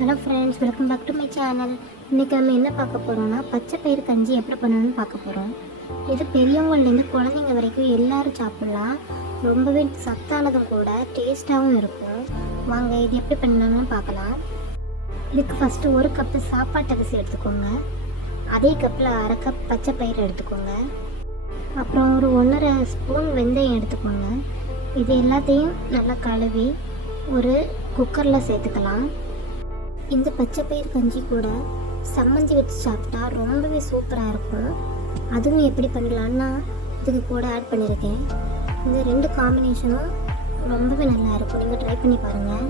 Hello friends welcome back to my channel இன்றைக்கி நம்ம என்ன பார்க்க போகிறோம்னா பச்சை பயிறு கஞ்சி எப்படி பண்ணணும்னு பார்க்க போகிறோம் இது பெரியவங்கள்லேருந்து குழந்தைங்க வரைக்கும் எல்லோரும் சாப்பிட்லாம். ரொம்பவே சத்தானதும் கூட டேஸ்ட்டாகவும் இருக்கும். வாங்க இது எப்படி பண்ணணும்னு பார்க்கலாம். இதுக்கு ஃபஸ்ட்டு ஒரு கப்பு சாப்பாட்டு அரிசி எடுத்துக்கோங்க. அதே கப்பில் அரை கப் பச்சை பயிறு எடுத்துக்கோங்க. அப்புறம் ஒரு ஒன்றரை ஸ்பூன் வெந்தயம் எடுத்துக்கோங்க. இது எல்லாத்தையும் நல்லா கழுவி ஒரு குக்கரில் சேர்த்துக்கலாம். இந்த பச்சை பயிர் கஞ்சி கூட சம்மந்தி வச்சு சாப்பிட்டா ரொம்பவே சூப்பராக இருக்கும். அதுவும் எப்படி பண்ணலான்னா இதுக்கு கூட ஆட் பண்ணியிருக்கேன் இந்த ரெண்டு காம்பினேஷனும் ரொம்பவே நல்லாயிருக்கும் நீங்கள் ட்ரை பண்ணி பாருங்கள்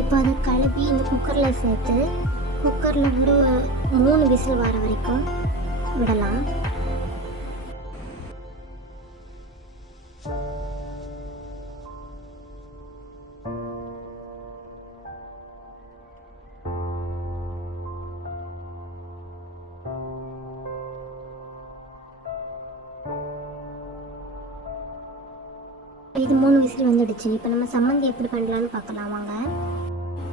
இப்போ அதை கலப்பி இந்த குக்கரில் சேர்த்து குக்கரில் ஒரு மூணு விசில் வர வரைக்கும் விடலாம். இது மூணு விசில் வந்துடுச்சு. இப்போ நம்ம சம்மந்தி எப்படி பண்ணலான்னு பார்க்கலாம். வாங்க.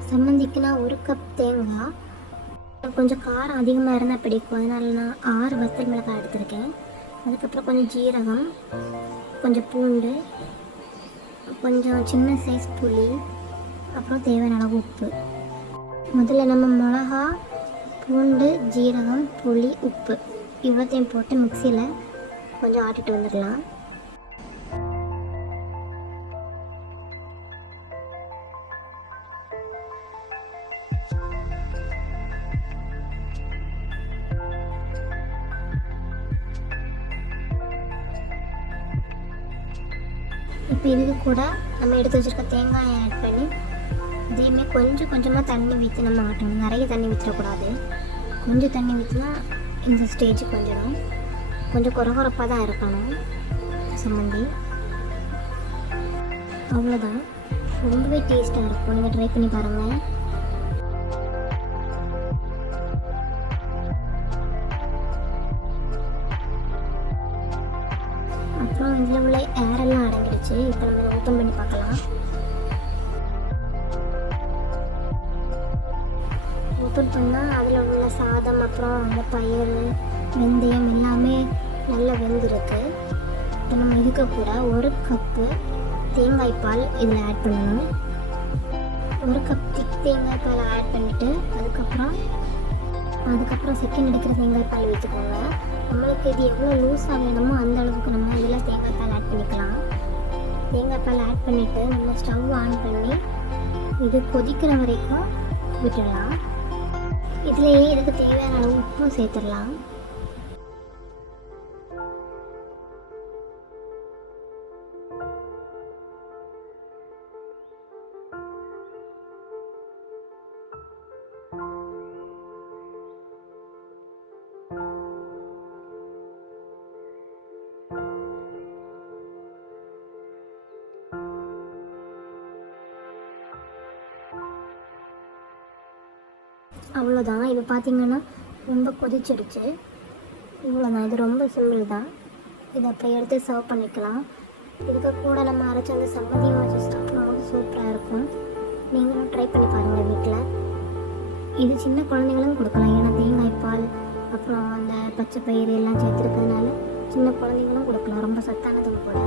சம்மந்திக்கு நான் ஒரு கப் தேங்காய். கொஞ்சம் காரம் அதிகமாக இருந்தால் பிடிக்கும். அதனால நான் ஆறு வத்தல் மிளகாய் எடுத்திருக்கேன். அதுக்கப்புறம் கொஞ்சம் ஜீரகம் கொஞ்சம் பூண்டு கொஞ்சம் சின்ன சைஸ் புளி அப்புறம் தேவையான அளவு உப்பு. முதல்ல நம்ம மிளகா பூண்டு ஜீரகம் புளி உப்பு. இவ்வளோத்தையும் போட்டு மிக்சியில் கொஞ்சம் ஆட்டிட்டு வந்துடலாம். இப்போ இதுக்கு கூட நம்ம எடுத்து வச்சிருக்க தேங்காயை ஆட் பண்ணி இதையுமே கொஞ்சம் கொஞ்சமாக தண்ணி ஊற்றி நம்ம ஆட்டணும். நிறைய தண்ணி ஊற்றிடக்கூடாது கொஞ்சம் தண்ணி ஊற்றினா இந்த ஸ்டேஜுக்கு வந்துடும். கொஞ்சம் குறகுறப்பாக தான் இருக்கணும். சம்மந்தி. அவ்வளோதான் ரொம்பவே டேஸ்ட்டாக இருக்கும். நீங்கள் ட்ரை பண்ணி பாருங்கள் அப்புறம் இதில் உள்ள ஏரெல்லாம் அடங்கிடுச்சு. இப்போ நம்ம ஓப்பன் பண்ணி பார்க்கலாம். ஓப்பன் பண்ணால் அதில் உள்ள சாதம் அப்புறம் அந்த பயிர் வெந்தயம் எல்லாமே நல்லா வெந்திருக்கு. இப்போ நம்ம இதுக்கு கூட ஒரு கப்பு தேங்காய் பால் இதில் ஆட் பண்ணணும். ஒரு கப் திக் தேங்காய் பால் ஆட் பண்ணிவிட்டு அதுக்கப்புறம் அதுக்கப்புறம் செகண்ட் எடுக்கிற தேங்காய் பால் வச்சுக்கோங்க நம்மளுக்கு இது எவ்வளோ லூஸாக வேணுமோ அந்த அளவுக்கு தேங்காய் ஆட் பண்ணிவிட்டு நம்ம ஸ்டவ் ஆன் பண்ணி இது கொதிக்கிற வரைக்கும் விட்டுடலாம். இதுலேயே இதுக்கு தேவையான அளவு உப்பும் சேர்த்துடலாம். தான் இது பார்த்திங்கன்னா ரொம்ப கொதிச்சிடுச்சு இவ்வளோதான் இது ரொம்ப சிம்பிள் தான். இதை அப்படியே எடுத்து சர்வ் பண்ணிக்கலாம். இதுக்கு கூட நம்ம அரைச்ச அந்த சம்மதியும் வச்சு சாப்பிட்டா சூப்பராக இருக்கும். நீங்களும் ட்ரை பண்ணி பாருங்கள் வீட்டில் இது சின்ன குழந்தைங்களும் கொடுக்கலாம். ஏன்னா தேங்காய் பால் அப்புறம் அந்த பச்சை பயிறு எல்லாம் சேர்த்துருக்கிறதுனால சின்ன குழந்தைங்களும் கொடுக்கலாம். ரொம்ப சத்தானதும் கூட.